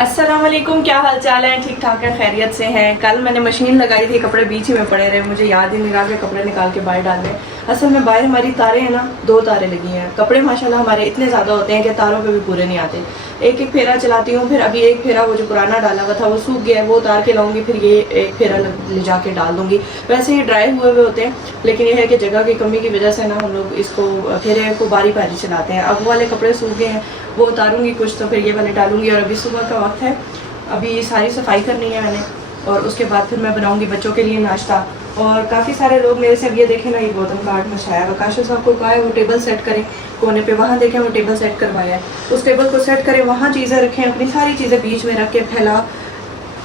अस्सलाम वालेकुम, क्या हाल चाल है? ठीक ठाक है, खैरियत से हैं। कल मैंने मशीन लगाई थी, कपड़े बीच ही में पड़े रहे, मुझे याद ही नहीं रहा कि कपड़े निकाल के बाहर डाल दें। असल में बाहर हमारी तारें हैं ना, 2 तारें लगी हैं। कपड़े माशाल्लाह हमारे इतने ज़्यादा होते हैं कि तारों पे भी पूरे नहीं आते। एक एक फेरा चलाती हूँ, फिर अभी एक फेरा वो जो पुराना डाला हुआ था वो सूख गया है, वो उतार के लाऊंगी, फिर ये एक फेरा ले जाके डाल दूंगी। वैसे ये ड्राई हुए हुए होते हैं, लेकिन ये है कि जगह की कमी की वजह से ना हम लोग इसको फेरे को बारी बारी चलाते हैं। अब वो वाले कपड़े सूख गए हैं, वो उतारूंगी कुछ, तो फिर ये वाले डालूंगी। और अभी सुबह का वक्त है, अभी सारी सफाई करनी है मैंने, और उसके बाद फिर मैं बनाऊंगी बच्चों के लिए नाश्ता। और काफ़ी सारे लोग मेरे से, अब ये देखें ना, ये गौतम कार्ड मचाया हुआ। काशा साहब को कहा है वो टेबल सेट करें कोने पे, वहाँ देखें वो टेबल सेट करवाया है। उस टेबल को सेट करें, वहाँ चीज़ें रखें, अपनी सारी चीज़ें बीच में रख के फैला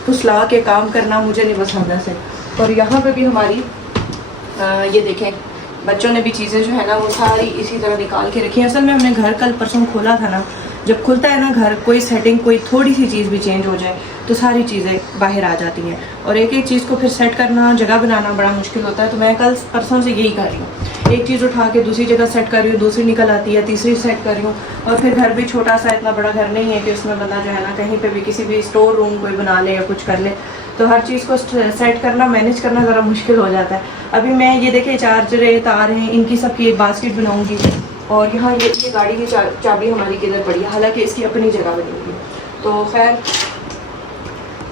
फुसला के काम करना मुझे नहीं पसंद ऐसे। और यहाँ पे भी हमारी ये देखें, बच्चों ने भी चीज़ें जो है ना वो सारी इसी तरह निकाल के रखी हैं। असल में हमने घर कल परसों खोला था ना, जब खुलता है ना घर, कोई सेटिंग, कोई थोड़ी सी चीज़ भी चेंज हो जाए तो सारी चीज़ें बाहर आ जाती हैं, और एक एक चीज़ को फिर सेट करना, जगह बनाना बड़ा मुश्किल होता है। तो मैं कल परसों से यही कर रही हूँ, एक चीज़ उठा के दूसरी जगह सेट कर रही हूँ, दूसरी निकल आती है, तीसरी सेट कर रही हूँ। और फिर घर भी छोटा सा, इतना बड़ा घर नहीं है कि उसमें बंदा जो है ना कहीं पर भी किसी भी स्टोर रूम कोई बना ले या कुछ कर ले, तो हर चीज़ को सेट करना, मैनेज करना ज़रा मुश्किल हो जाता है। अभी मैं ये देखें, चार्जर तार हैं, इनकी सबकी एक बास्केट बनाऊँगी। और यहाँ ये गाड़ी की चाबी हमारी किधर पड़ी है, हालांकि इसकी अपनी जगह बनी हुई है। तो खैर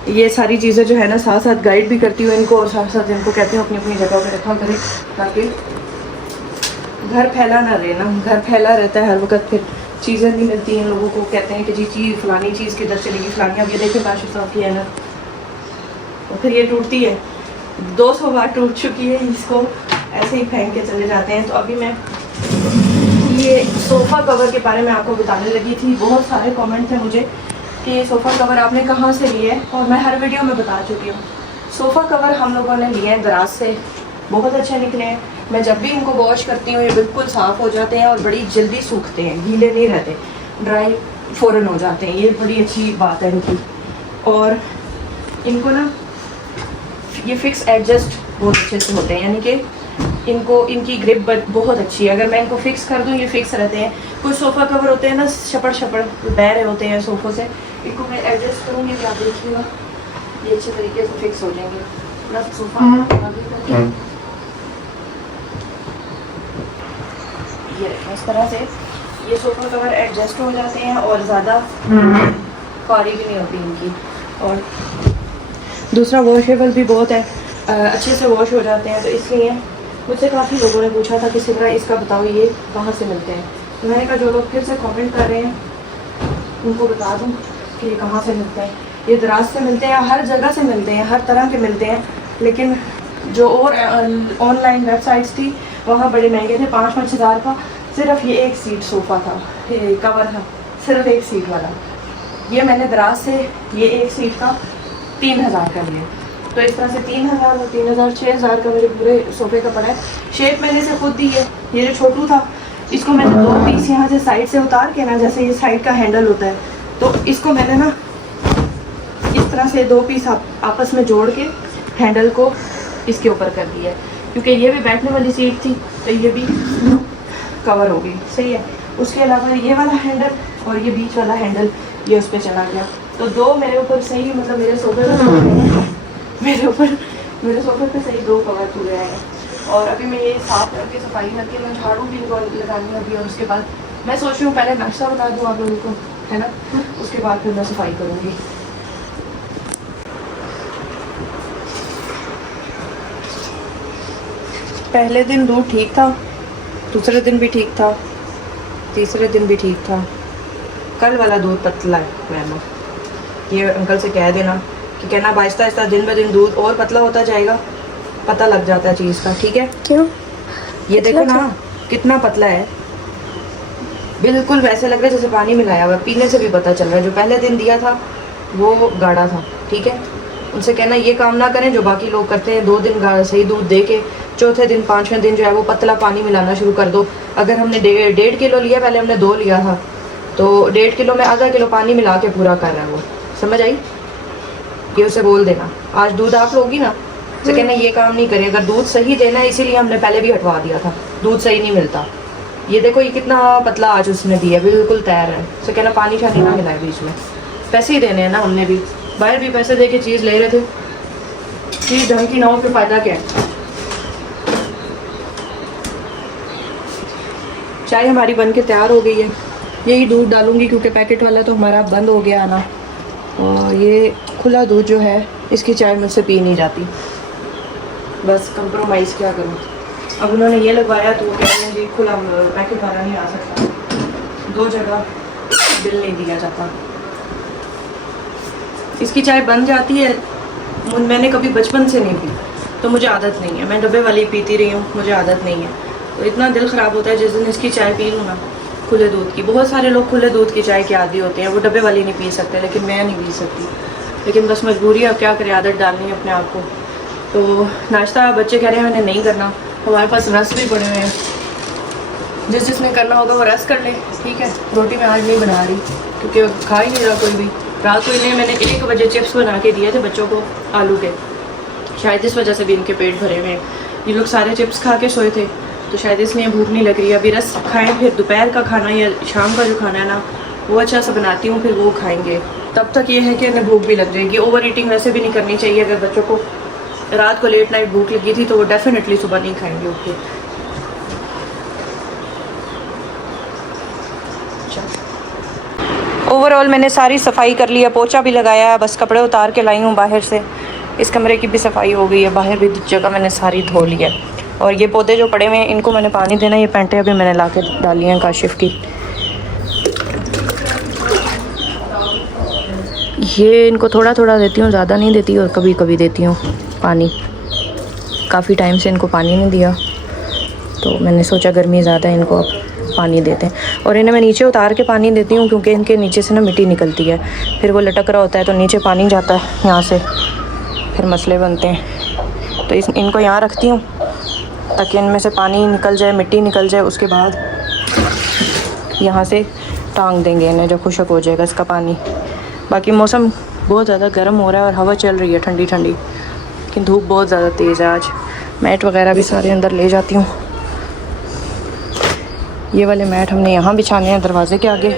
ये सारी चीज़ें जो है ना साथ साथ गाइड भी करती हूँ इनको, और साथ साथ इनको कहती हूँ अपनी अपनी जगह पर रखा करें, ताकि घर फैला ना रहे ना। घर फैला रहता है हर वक्त, फिर चीज़ें नहीं मिलती हैं लोगों को। कहते हैं कि जी चीज़ फलानी चीज़ किधर चलेगी, फलानी। अब ये देखें काशिफ साहब की है ना, तो फिर ये टूटती है, 200 बार टूट चुकी है, इसको ऐसे ही फेंक के चले जाते हैं। तो अभी मैं ये सोफ़ा कवर के बारे में आपको बताने लगी थी। बहुत सारे कमेंट थे मुझे कि ये सोफ़ा कवर आपने कहाँ से लिए है, और मैं हर वीडियो में बता चुकी हूँ। सोफ़ा कवर हम लोगों ने लिए हैं दराज से, बहुत अच्छे निकले हैं। मैं जब भी इनको वॉश करती हूँ ये बिल्कुल साफ़ हो जाते हैं और बड़ी जल्दी सूखते हैं, गीले नहीं रहते, ड्राई फ़ौरन हो जाते हैं। ये बड़ी अच्छी बात है इनकी। और इनको ना ये फ़िक्स एडजस्ट बहुत अच्छे से होते हैं, यानी कि इनकी ग्रिप बहुत अच्छी है। अगर मैं इनको फिक्स कर दूँ ये फिक्स रहते हैं। कुछ सोफ़ा कवर होते हैं ना शपड़ शपड़ बह रहे होते हैं सोफ़ों से, इनको मैं एडजस्ट करूँगी, क्या देखिएगा ये अच्छे तरीके से फिक्स हो जाएंगे। प्लस सोफ़ा ये इस तरह से ये सोफ़ा कवर एडजस्ट हो जाते हैं, और ज़्यादा भारी भी नहीं होती इनकी। और दूसरा वॉशेबल भी बहुत है, अच्छे से वॉश हो जाते हैं। तो इसलिए मुझसे काफ़ी लोगों ने पूछा था कि सिमरा इसका बताओ ये कहाँ से मिलते हैं। तो मैंने कहा जो लोग फिर से कमेंट कर रहे हैं उनको बता दूँ कि ये कहाँ से मिलते हैं। ये दराज से मिलते हैं, हर जगह से मिलते हैं, हर तरह के मिलते हैं। लेकिन जो और ऑनलाइन वेबसाइट्स थी वहाँ बड़े महंगे थे, 5-5 हज़ार का सिर्फ ये एक सीट सोफ़ा था, ये कवर था, सिर्फ एक सीट वाला। ये मैंने दराज से ये एक सीट का 3000 का लिया। तो इस तरह से 3000 और 3000 6000 का मेरे पूरे सोफ़े का पड़ा है। शेप मैंने से खुद दी है। ये जो छोटू था इसको मैंने 2 पीस यहाँ से साइड से उतार के ना, जैसे ये साइड का हैंडल होता है, तो इसको मैंने ना इस तरह से 2 पीस आपस में जोड़ के हैंडल को इसके ऊपर कर दिया है, क्योंकि ये भी बैठने वाली सीट थी तो ये भी कवर हो गई। सही है। उसके अलावा ये वाला हैंडल और ये बीच वाला हैंडल ये उस पर चला गया। तो 2 मेरे ऊपर सही, मतलब मेरे सोफ़े पर मेरे सोफ़े पे सही 2 कवर पूरे आए हैं। और अभी मैं ये साफ़ करके सफाई करके मैं झाड़ू भी इनको लगानी है अभी। और उसके बाद मैं सोच रही हूँ पहले नाश्ता बना दूँ आप लोगों को, है ना, उसके बाद फिर मैं सफाई करूँगी। पहले दिन दूध ठीक था, दूसरे दिन भी ठीक था, तीसरे दिन भी ठीक था। कल वाला दूध पतला है। मैम ये अंकल से कह देना कि कहना आहिस्ता आहिस्ता दिन ब दिन दूध और पतला होता जाएगा, पता लग जाता है चीज़ का, ठीक है। क्यों? ये देखो ना कितना पतला है, बिल्कुल वैसे लग रहा है जैसे पानी मिलाया हुआ, पीने से भी पता चल रहा है। जो पहले दिन दिया था वो गाढ़ा था, ठीक है। उनसे कहना ये काम ना करें जो बाकी लोग करते हैं, 2 दिन सही दूध दे के चौथे दिन 5वें दिन जो है वो पतला पानी मिलाना शुरू कर दो। अगर हमने 1.5 किलो लिया, पहले हमने 2 लिया था, तो 1.5 किलो में आधा किलो पानी मिला के पूरा कर रहा है वो, समझ आई। ये उसे बोल देना आज दूध आप लोगी ना, तो कहना ये काम नहीं करें। अगर दूध सही देना है, इसीलिए हमने पहले भी हटवा दिया था, दूध सही नहीं मिलता। ये देखो ये कितना पतला आज उसने दिया, बिल्कुल तैयार है। तो कहना पानी शानी ना मिलाए बीच में। पैसे ही देने हैं ना उनने भी, बाहर भी पैसे दे के चीज़ ले रहे थे, चीज़ ढंग की ना हो फिर फ़ायदा क्या है। चाय हमारी बन के तैयार हो गई है, यही दूध डालूंगी क्योंकि पैकेट वाला तो हमारा बंद हो गया ना, और ये खुला दूध जो है इसकी चाय मुझसे पी नहीं जाती, बस कंप्रोमाइज़ क्या करूँ। अब उन्होंने ये लगवाया तो वो कह रहे हैं जी खुला पैकेट वाला नहीं आ सकता, 2 जगह बिल नहीं दिया जाता। इसकी चाय बन जाती है, मैंने कभी बचपन से नहीं पी तो मुझे आदत नहीं है, मैं डब्बे वाली पीती रही हूँ, मुझे आदत नहीं है। तो इतना दिल ख़राब होता है जिस दिन इसकी चाय पी लूँ ना खुले दूध की। बहुत सारे लोग खुले दूध की चाय के आदी होते हैं, वो डब्बे वाली नहीं पी सकते, लेकिन मैं नहीं पी सकती, लेकिन बस मजबूरी है, अब क्या करें, आदत डालनी है अपने आप को। तो नाश्ता बच्चे कह रहे हैं मैंने नहीं करना, हमारे पास रस भी पड़े हुए हैं, जिसने करना होगा वो रस कर ले, ठीक है। रोटी मैं आज नहीं बना रही क्योंकि खा ही नहीं रहा कोई भी। रात को इन्हें मैंने 1 बजे चिप्स बना के दिए थे बच्चों को, आलू के, शायद इस वजह से भी इनके पेट भरे हुए हैं। ये लोग सारे चिप्स खा के सोए थे तो शायद इसलिए भूख नहीं लग रही है। अभी रस खाएं, फिर दोपहर का खाना या शाम का जो खाना है ना वो अच्छा सा बनाती हूँ, फिर वो खाएंगे। तब तक ये है कि इन्हें भूख भी लग जाएगी। ओवर ईटिंग वैसे भी नहीं करनी चाहिए। अगर बच्चों को रात को लेट नाइट भूख लगी थी तो वो डेफिनेटली सुबह नहीं खाएंगे उठ के। ओवरऑल मैंने सारी सफाई कर ली है, पोछा भी लगाया है, बस कपड़े उतार के लाई हूँ बाहर से। इस कमरे की भी सफाई हो गई है, बाहर भी जगह मैंने सारी धो ली है। और ये पौधे जो पड़े हुए हैं इनको मैंने पानी देना, ये पेंटें अभी मैंने ला के डाली हैं काशिफ की। ये इनको थोड़ा थोड़ा देती हूँ, ज़्यादा नहीं देती, और कभी कभी देती हूँ पानी। काफ़ी टाइम से इनको पानी नहीं दिया तो मैंने सोचा गर्मी ज़्यादा है, इनको अब पानी देते हैं। और इन्हें मैं नीचे उतार के पानी देती हूँ क्योंकि इनके नीचे से ना मिट्टी निकलती है, फिर वो लटक रहा होता है तो नीचे पानी जाता है यहाँ से, फिर मसले बनते हैं। तो इनको यहाँ रखती हूँ ताकि इनमें से पानी निकल जाए, मिट्टी निकल जाए, उसके बाद यहाँ से टांग देंगे इन्हें जब खुशक हो जाएगा इसका पानी। बाकी मौसम बहुत ज़्यादा गर्म हो रहा है और हवा चल रही है ठंडी ठंडी, लेकिन धूप बहुत ज़्यादा तेज़ है आज। मैट वगैरह भी सारे अंदर ले जाती हूँ। ये वाले मैट हमने यहाँ बिछाने हैं दरवाज़े के आगे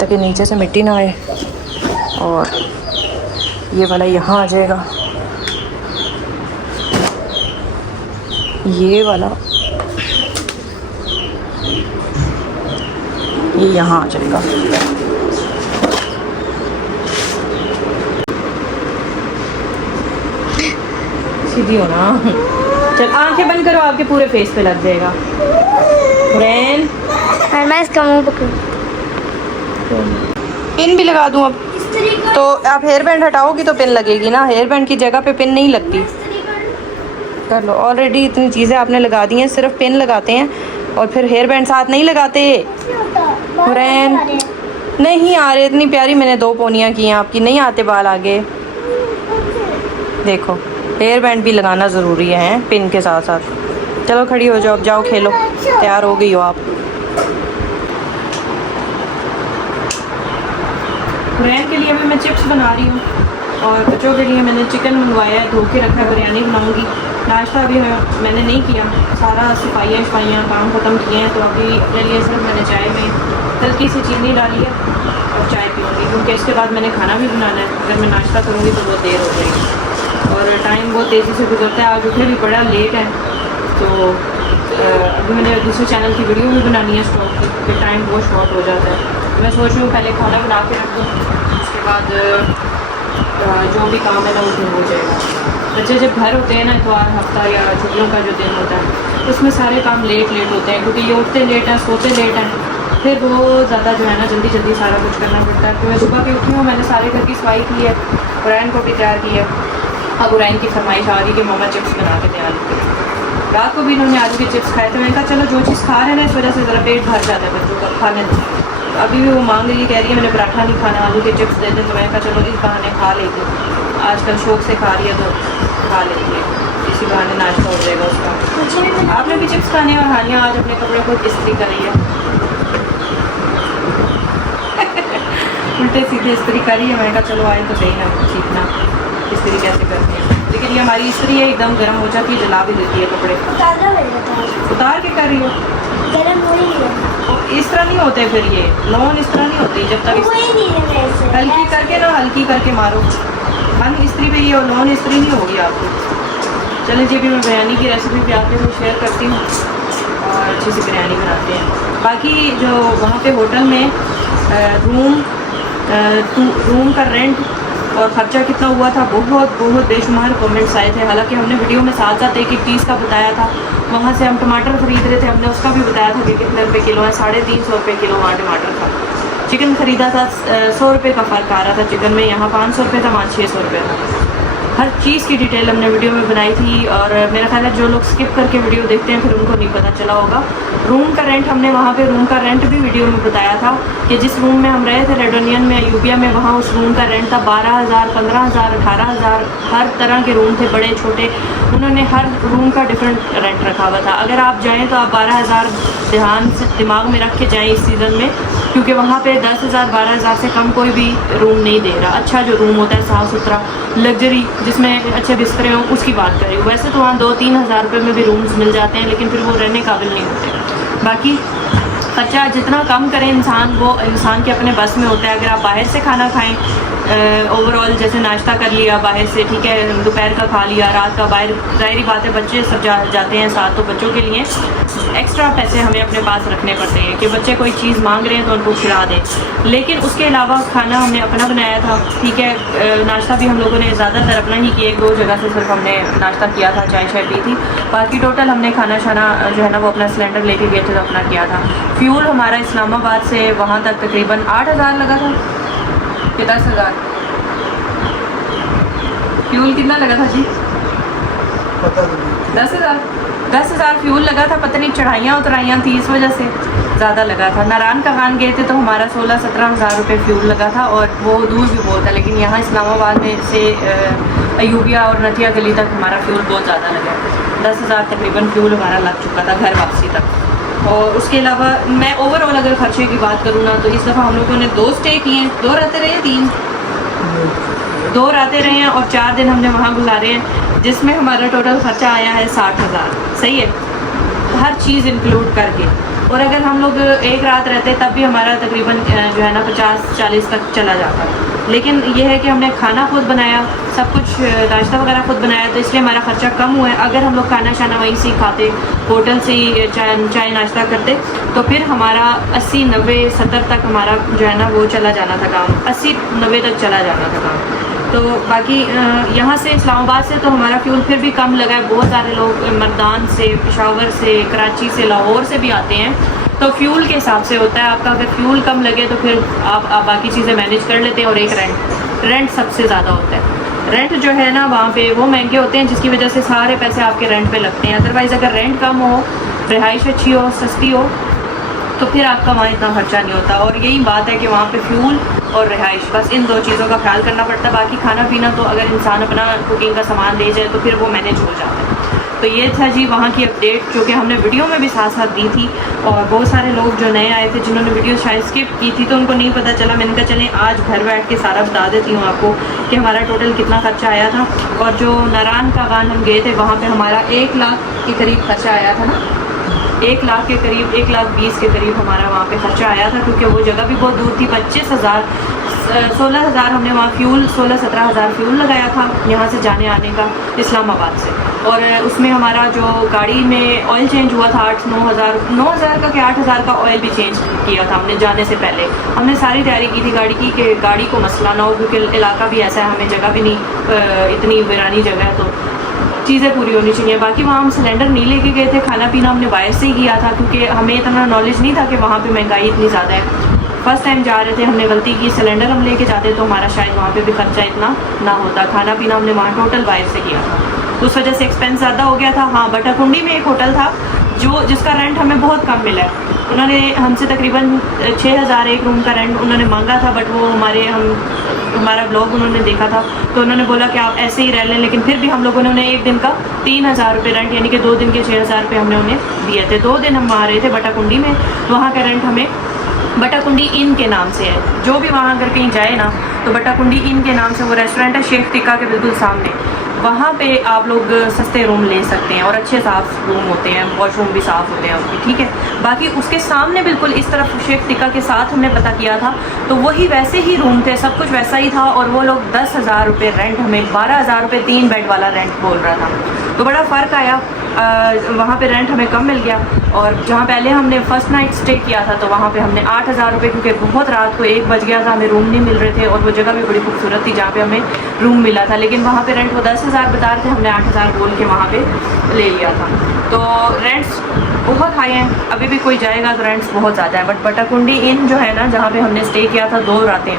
ताकि नीचे से मिट्टी ना आए, और ये वाला यहाँ आ जाएगा, ये वाला ये यहाँ आ जाएगा। सीधी हो ना, चल आंखें बंद करो, आपके पूरे फेस पे लग जाएगा। रेन और मैं इसका मुंह पकड़ूं, पिन भी लगा दूं अब तो। आप हेयर बैंड हटाओगी तो पिन लगेगी ना, हेयर बैंड की जगह पे पिन नहीं लगती। कर लो, ऑलरेडी इतनी चीज़ें आपने लगा दी हैं, सिर्फ पिन लगाते हैं और फिर हेयर बैंड साथ नहीं लगाते। रेन नहीं आ रहे, इतनी प्यारी मैंने 2 पोनियाँ की हैं आपकी, नहीं आते बाल आगे। देखो हेयर बैंड भी लगाना ज़रूरी है पिन के साथ साथ। चलो खड़ी हो जाओ, अब जाओ खेलो, तैयार हो गई हो आप। रैन के लिए भी मैं चिप्स बना रही हूँ और बच्चों के लिए मैंने चिकन मंगवाया है, धो के रखा है, बिरयानी बनाऊँगी। नाश्ता भी मैंने नहीं किया, सारा सफाइयाँ काम ख़त्म किए हैं। तो अभी अपने लिए सिर्फ मैंने चाय में हल्की सी चीनी डाली है और चाय पीऊँगी, क्योंकि इसके बाद मैंने खाना भी बनाना है। अगर मैं नाश्ता करूँगी तो बहुत देर हो जाएगी और टाइम बहुत तेज़ी से गुजरता है। आज उठे भी बड़ा लेट है तो अभी मैंने दूसरे चैनल की वीडियो भी बनानी है स्टॉक की, फिर टाइम बहुत शॉर्ट हो जाता है। मैं सोच रही हूँ पहले खाना बना के रख दूँ, उसके बाद जो भी काम है ना वो फिर हो जाएगा। बच्चे जब घर होते हैं ना इतवार हफ्ता या छुट्टियों का जो दिन होता है उसमें सारे काम लेट होते हैं, क्योंकि ये उठते लेट हैं, सोते लेट हैं, फिर वो ज़्यादा जो है ना जल्दी सारा कुछ करना पड़ता है। तो मैं सुबह भी उठी हूँ, मैंने सारे घर की सफाई की है, उरैन को भी तैयार की है। अब उरैन की फरमाइश आ रही कि मामा चिप्स बना के दें आलू के। रात को भी इन्होंने आलू के चिप्स खाए थे, मैंने कहा चलो जो चीज़ खा रहे हैं ना इस वजह से ज़रा पेट भर जाता है बच्चों का, खाने दो। अभी भी वो मांग रही, कह रही है मैंने पराठा नहीं खाना, आलू के चिप्स दे दें। तो मैंने कहा चलो इस बहाने खा लेती, आजकल शौक से खा रही है तो खा लेती है, इसी बहाने नाश्ता हो जाएगा उसका। आपने भी चिप्स खाने और हानिया आज अपने कपड़े को इस्त्री कर रही है उल्टे सीधे इस्त्री कर रही है। मैंने कहा चलो आए तो सही ना सीखना इस्त्री कैसे करते हैं। लेकिन ये हमारी इस्त्री है एकदम गर्म हो जाती है, जला भी देती है कपड़े। उतार के कर रही हो, इस तरह तरह नहीं होते, फिर ये लोन इस तरह नहीं होती जब तक हल्की करके ना, हल्की करके मारो। हम इस्त्री पे ये लोन इस्त्री नहीं होगी आपको। चलिए जी, अभी मैं बिरयानी की रेसिपी भी आपके साथ शेयर करती हूँ और अच्छी सी बिरयानी बनाते हैं। बाकी जो वहाँ पे होटल में रूम का रेंट और ख़र्चा कितना हुआ था, बहुत बहुत बेशुमार कमेंट्स आए थे। हालांकि हमने वीडियो में साथ साथ एक एक चीज़ का बताया था। वहाँ से हम टमाटर ख़रीद रहे थे, हमने उसका भी बताया था कि कितने रुपए किलो है। 350 रुपये किलो वहाँ टमाटर था। चिकन ख़रीदा था, 100 रुपये का फ़र्क आ रहा था चिकन में। यहाँ 500 रुपये था, वहाँ 600 रुपये था। हर चीज़ की डिटेल हमने वीडियो में बनाई थी और मेरा ख्याल है जो लोग स्किप करके वीडियो देखते हैं फिर उनको नहीं पता चला होगा। रूम का रेंट हमने वहाँ पे रूम का रेंट भी वीडियो में बताया था कि जिस रूम में हम रहे थे रेड ओनियन में, यूपिया में, वहाँ उस रूम का रेंट था 12,000, 15,000, 18,000। हर तरह के रूम थे, बड़े छोटे। उन्होंने हर रूम का डिफरेंट रेंट रखा हुआ था। अगर आप जाएँ तो आप 12,000 ध्यान से दिमाग में रख के जाएँ इस सीज़न में, क्योंकि वहाँ पे 10,000, 12,000 से कम कोई भी रूम नहीं दे रहा। अच्छा जो रूम होता है साफ़ सुथरा लग्जरी जिसमें अच्छे बिस्तरे हों, उसकी बात कर रही हूँ। वैसे तो वहाँ 2-3 हज़ार रुपये में भी रूम्स मिल जाते हैं, लेकिन फिर वो रहने काबिल नहीं होते। बाकी खर्चा जितना कम करे इंसान, वो इंसान के अपने बस में होता है। अगर आप बाहर से खाना खाएं, ओवरऑल जैसे नाश्ता कर लिया बाहर से, ठीक है, दोपहर का खा लिया, रात का बाहर, ज़ाहिरी बात है बच्चे सब जाते हैं साथ, तो बच्चों के लिए एक्स्ट्रा पैसे हमें अपने पास रखने पड़ते हैं कि बच्चे कोई चीज़ मांग रहे हैं तो उनको खिला दें। लेकिन उसके अलावा खाना हमने अपना बनाया था, ठीक है। नाश्ता भी हम लोगों ने ज़्यादातर अपना ही किया, 1-2 जगह से सिर्फ हमने नाश्ता किया था, चाय शाय पी थी। बाकी टोटल हमने खाना शाना जो है ना वो अपना सिलेंडर लेके गए थे तो अपना किया था। फ्यूल हमारा इस्लामाबाद से वहाँ तक तकरीबन 8,000 लगा था कि 10,000। फ्यूल कितना लगा था जी? 10,000 फ्यूल लगा था। पता नहीं चढ़ाइयाँ उतराइयाँ थी इस वजह से ज़्यादा लगा था। नारायण का खान गए थे तो हमारा 16-17 हज़ार रुपये फ्यूल लगा था और वो दूर भी बहुत है। लेकिन यहाँ इस्लामाबाद में से अयूबिया और नथिया गली तक हमारा फ्यूल बहुत ज़्यादा लगा। 10,000 तकरीबन फ्यूल हमारा लग चुका था घर वापसी तक। और उसके अलावा मैं ओवरऑल अगर खर्चे की बात करूँ ना, तो इस दफ़ा हम लोगों ने 2 स्टे किए हैं। 2 रातें रहे, 2 रातें रहे हैं और 4 दिन हमने वहाँ गुजारे हैं, जिसमें हमारा टोटल खर्चा आया है 60,000। सही है, हर चीज़ इंक्लूड करके। और अगर हम लोग एक रात रहते तब भी हमारा तकरीबन जो है ना 50-40 तक चला जाता। लेकिन ये है कि हमने खाना खुद बनाया, सब कुछ नाश्ता वगैरह खुद बनाया, तो इसलिए हमारा ख़र्चा कम हुआ है। अगर हम लोग खाना शाना वहीं से ही खाते, होटल से ही चाय नाश्ता करते, तो फिर हमारा 80-90-70 तक हमारा जो है ना वो चला जाना था काम, 80-90 तक चला जाना था काम। तो बाकी यहाँ से इस्लामाबाद से तो हमारा फ्यूल फिर भी कम लगा है। बहुत सारे लोग मर्दान से, पेशावर से, कराची से, लाहौर से भी आते हैं, तो फ्यूल के हिसाब से होता है आपका। अगर फ्यूल कम लगे तो फिर आप बाकी चीज़ें मैनेज कर लेते हैं। और एक रेंट सबसे ज़्यादा होता है। रेंट जो है ना वहाँ पे वो महंगे होते हैं, जिसकी वजह से सारे पैसे आपके रेंट पे लगते हैं। अदरवाइज़ अगर रेंट कम हो, रिहाइश अच्छी हो, सस्ती हो, तो फिर आपका वहाँ इतना खर्चा नहीं होता। और यही बात है कि वहाँ पे फ्यूल और रिहाइश, बस इन 2 चीज़ों का ख्याल करना पड़ता है। बाकी खाना पीना तो अगर इंसान अपना कुकिंग का सामान ले जाए तो फिर वो मैनेज हो जाता है। तो ये था जी वहाँ की अपडेट, जो कि हमने वीडियो में भी साथ साथ दी थी। और बहुत सारे लोग जो नए आए थे जिन्होंने वीडियो शायद स्किप की थी तो उनको नहीं पता चला। मैंने कहा चलें आज घर बैठ के सारा बता देती हूँ आपको कि हमारा टोटल कितना खर्चा आया था। और जो नारायण का गान हम गए थे वहाँ पे हमारा 1 लाख के करीब खर्चा आया था ना, 1 लाख के करीब, 1,20,000 के करीब हमारा वहाँ पे खर्चा आया था, क्योंकि वो जगह भी बहुत दूर थी। 25,000 16,000 हमने वहाँ फ्यूल, 16-17 हज़ार फ्यूल लगाया था यहाँ से जाने आने का इस्लामाबाद से। और उसमें हमारा जो गाड़ी में ऑयल चेंज हुआ था 8-9 हज़ार का, कि 8 हज़ार का ऑयल भी चेंज किया था हमने जाने से पहले। हमने सारी तैयारी की थी गाड़ी की कि गाड़ी को मसला ना हो, क्योंकि इलाका भी ऐसा है, हमें जगह भी नहीं, इतनी वीरानी जगह है, तो चीज़ें पूरी होनी चाहिए। बाकी वहाँ हम सिलेंडर नहीं लेके गए थे, खाना पीना हमने बाहर से ही किया था, क्योंकि हमें इतना नॉलेज नहीं था कि वहाँ पे महंगाई इतनी ज़्यादा है। फर्स्ट टाइम जा रहे थे, हमने गलती की, सिलेंडर हम लेके जाते तो हमारा शायद वहाँ पे भी खर्चा इतना ना होता। खाना पीना हमने वहाँ टोटल बाहर से किया था, उस वजह से एक्सपेंस ज़्यादा हो गया था। हाँ, बटाकुंडी में एक होटल था जिसका रेंट हमें बहुत कम मिला है। उन्होंने हमसे तकरीबन 6,000 एक रूम का रेंट उन्होंने मांगा था, बट वो हमारा ब्लॉग उन्होंने देखा था तो उन्होंने बोला कि आप ऐसे ही रह लें। लेकिन फिर भी हम लोगों ने उन्हें एक दिन का 3,000 रुपये रेंट, यानी कि 2 दिन के 6,000 रुपये हमने उन्हें दिए थे। 2 दिन हम वहाँ रहे थे बटाकुंडी में। वहाँ का रेंट हमें बटाकुंडी इन के नाम से है। जो भी वहाँ अगर कहीं जाए ना तो बटाकुंडी इन के नाम से वो रेस्टोरेंट है, शेख टिक्का के बिल्कुल सामने। वहाँ पे आप लोग सस्ते रूम ले सकते हैं और अच्छे साफ़ रूम होते हैं, वॉशरूम भी साफ़ होते हैं उसके, ठीक है। बाकी उसके सामने बिल्कुल इस तरफ शेख टिक्का के साथ हमने पता किया था, तो वही वैसे ही रूम थे, सब कुछ वैसा ही था, और वो लोग 10,000 रुपये रेंट, हमें 12,000 रुपये 3 बेड वाला रेंट बोल रहा था। तो बड़ा फ़र्क आया, वहाँ पे रेंट हमें कम मिल गया। और जहाँ पहले हमने फ़र्स्ट नाइट स्टे किया था तो वहाँ पे हमने 8,000 रुपये, क्योंकि बहुत रात को 1 बज गया था, हमें रूम नहीं मिल रहे थे, और वो जगह भी बड़ी खूबसूरत थी जहाँ पे हमें रूम मिला था, लेकिन वहाँ पे रेंट वो 10,000 बता रहे थे, हमने 8,000 बोल के वहाँ पे ले लिया था। तो रेंट्स बहुत हाई हैं, अभी भी कोई जाएगा तो रेंट्स बहुत ज़्यादा है। बट बटाकुंडी इन जो है ना, जहाँ पे हमने स्टे किया था 2 रातें,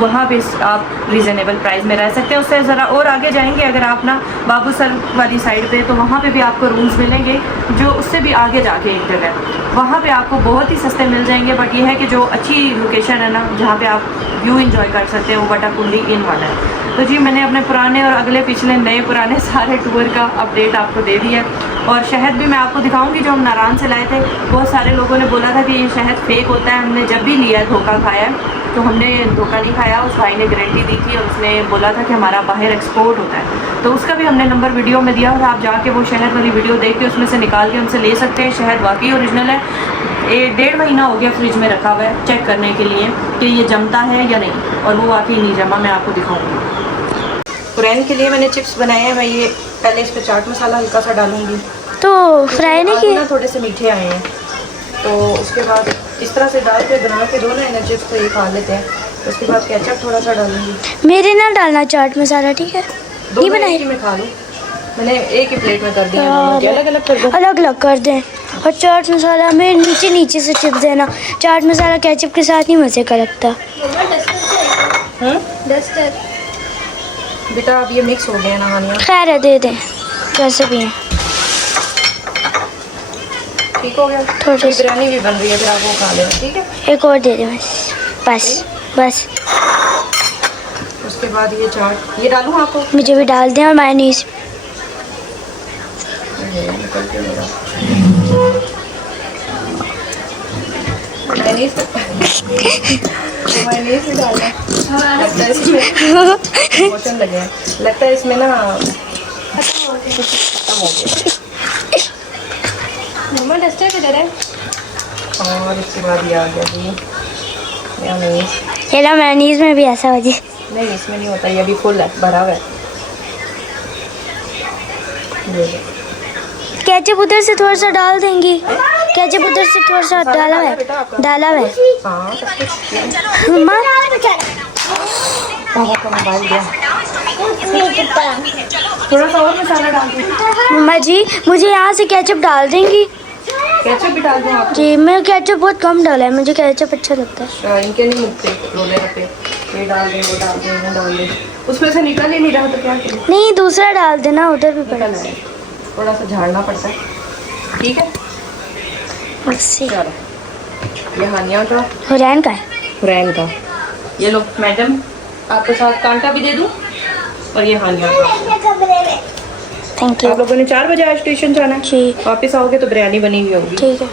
वहाँ पे आप रिजनेबल प्राइस में रह सकते हैं। उससे ज़रा और आगे जाएंगे अगर आप ना बाबूसर वाली साइड पे, तो वहाँ पे भी आपको रूम्स मिलेंगे, जो उससे भी आगे जाके एक जगह, वहाँ पे आपको बहुत ही सस्ते मिल जाएंगे। बट ये है कि जो अच्छी लोकेशन है ना, जहाँ पे आप व्यू एंजॉय कर सकते हैं, वो बटाकुंडी इन वाला है। तो जी, मैंने अपने पुराने और अगले पिछले नए पुराने सारे टूर का अपडेट आपको दे दिया। और शहद भी मैं आपको दिखाऊंगी, जो हम नारायण से लाए थे। बहुत सारे लोगों ने बोला था कि ये शहद फेक होता है, हमने जब भी लिया धोखा खाया है, तो हमने धोखा नहीं खाया। उस भाई ने गारंटी दी थी और उसने बोला था कि हमारा बाहर एक्सपोर्ट होता है, तो उसका भी हमने नंबर वीडियो में दिया, और आप जाके वो शहद वाली वीडियो देख के उसमें से निकाल के हमसे ले सकते हैं। शहद वाकई ओरिजिनल है। 1.5 महीना हो गया फ्रिज में रखा हुआ है चेक करने के लिए कि ये जमता है या नहीं, और वो वाकई नहीं जमा। मैं आपको दिखाऊंगी। कुरैन के लिए मैंने चिप्स बनाए हैं। मैं ये पहले इस पर चाट मसाला हल्का सा डालूंगी, तो फ्राई नहीं आलू किए? ना थोड़े से मीठे आए हैं, तो उसके बाद इस तरह से डाल के बना के दो ना इन्हें चिप्स, तो ये खा लेते हैं। उसके बाद केचप थोड़ा सा डालूंगी। मेरे ना डालना चाट मसाला, ठीक है? नहीं बनाए? में खा लूँ, मैंने एक ही प्लेट में कर दिया, दोनों के अलग अलग कर दो। अलग अलग कर दें। और चाट मसाला में नीचे नीचे से चिप्स देना। चाट मसाला केचप के साथ नहीं मज़े का लगता। डस्टर बेटा, अब ये मिक्स हो गया ना हानिया, खैर है, दे दें वैसे भी हैं। ठीक हो गया। थोड़ी सी बिरयानी भी बन रही है, फिर आप वो खा लेना, ठीक है। एक और दे दें बस बस बस। उसके बाद ये चाट, ये डालूँ आपको? मुझे भी डाल दें, और मायोनीज। निकल के मेरा मायोनीज मायोनीज भी डालना लगता है इसमें। मोशन लगे हैं, लगता है इसमें ना खत्म हो गया। मम्मा डस्टर किधर है? और इसके बाद ये आ गया जी मायोनीज। ये लो, मायोनीज में भी ऐसा हो जाए। नहीं, इसमें नहीं होता, ये अभी फुल है, भरा हुआ है। ये लो। केचप उधर से थोड़ा सा डाल देंगी। केचप उधर से थोड़ा सा डाला है, डाला है। हाँ, सब कुछ। मम्मा पापा का मोबाइल दिया, थोड़ा सा और मसाला डाल दो। मम्मा जी, मुझे यहाँ से केचप डाल देंगी? केचप भी डाल दूँ आप? जी, मैं केचप बहुत कम डाला है, मुझे केचप अच्छा लगता है। इनके नहीं मुकते रोले रखते, ये डाल दें, वो डाल दें, वो डाल दें, उसमें से निकल ही नहीं रहा, तो क्या करें? नहीं, दूसरा डाल देना, उधर भी पड़ा निकल है, थोड़ा सा झाड़ना पड़ता है, ठीक है। है। चलो, ये हानिया का, हुरैन का है। हुरैन का। ये लो मैडम, आपके साथ कांटा भी दे दूँ, और ये हानिया का। Thank you. आप लोगों ने 4 बजे आज स्टेशन जाना है, जी वापस आओगे तो बिरयानी बनी हुई होगी। ठीक है।